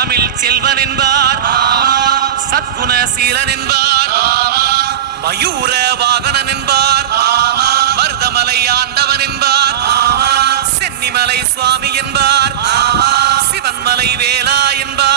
தமிழ் செல்வன் என்பார், சத்குண சீலன் என்பார், மயூர வாகனன் என்பார், மருதமலை ஆண்டவன் என்பார், சென்னிமலை சுவாமி என்பார், சிவன்மலை வேலா என்பார்.